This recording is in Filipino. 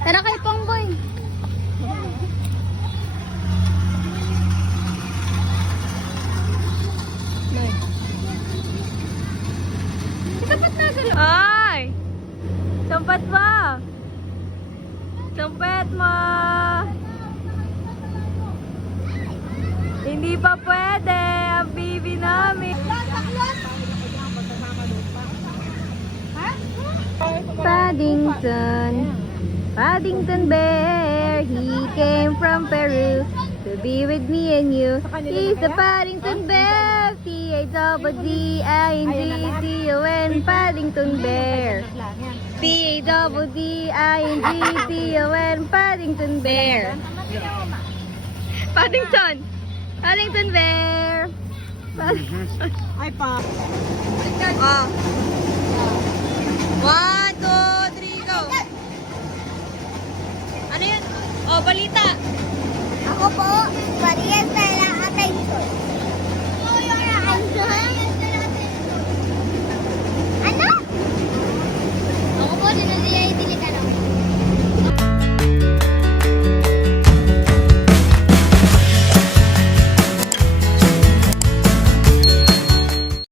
Tara kay Pongboy. Sapat na sa Ay! Sampat ba? Sampet mo! Hindi pa pwede ang baby namin. Paddington, Paddington Bear, he came from Peru to be with me and you. He's the Paddington Bear, P-A-D-D-I-N-G-T-O-N, Paddington Bear. P-A-D-D-I-N-G-T-O-N, Paddington Bear. Paddington! Paddington Bear! Ay pa. Oh. 1, 2, 3, go! Ano yun? Oh, balita! Ako po, Marieta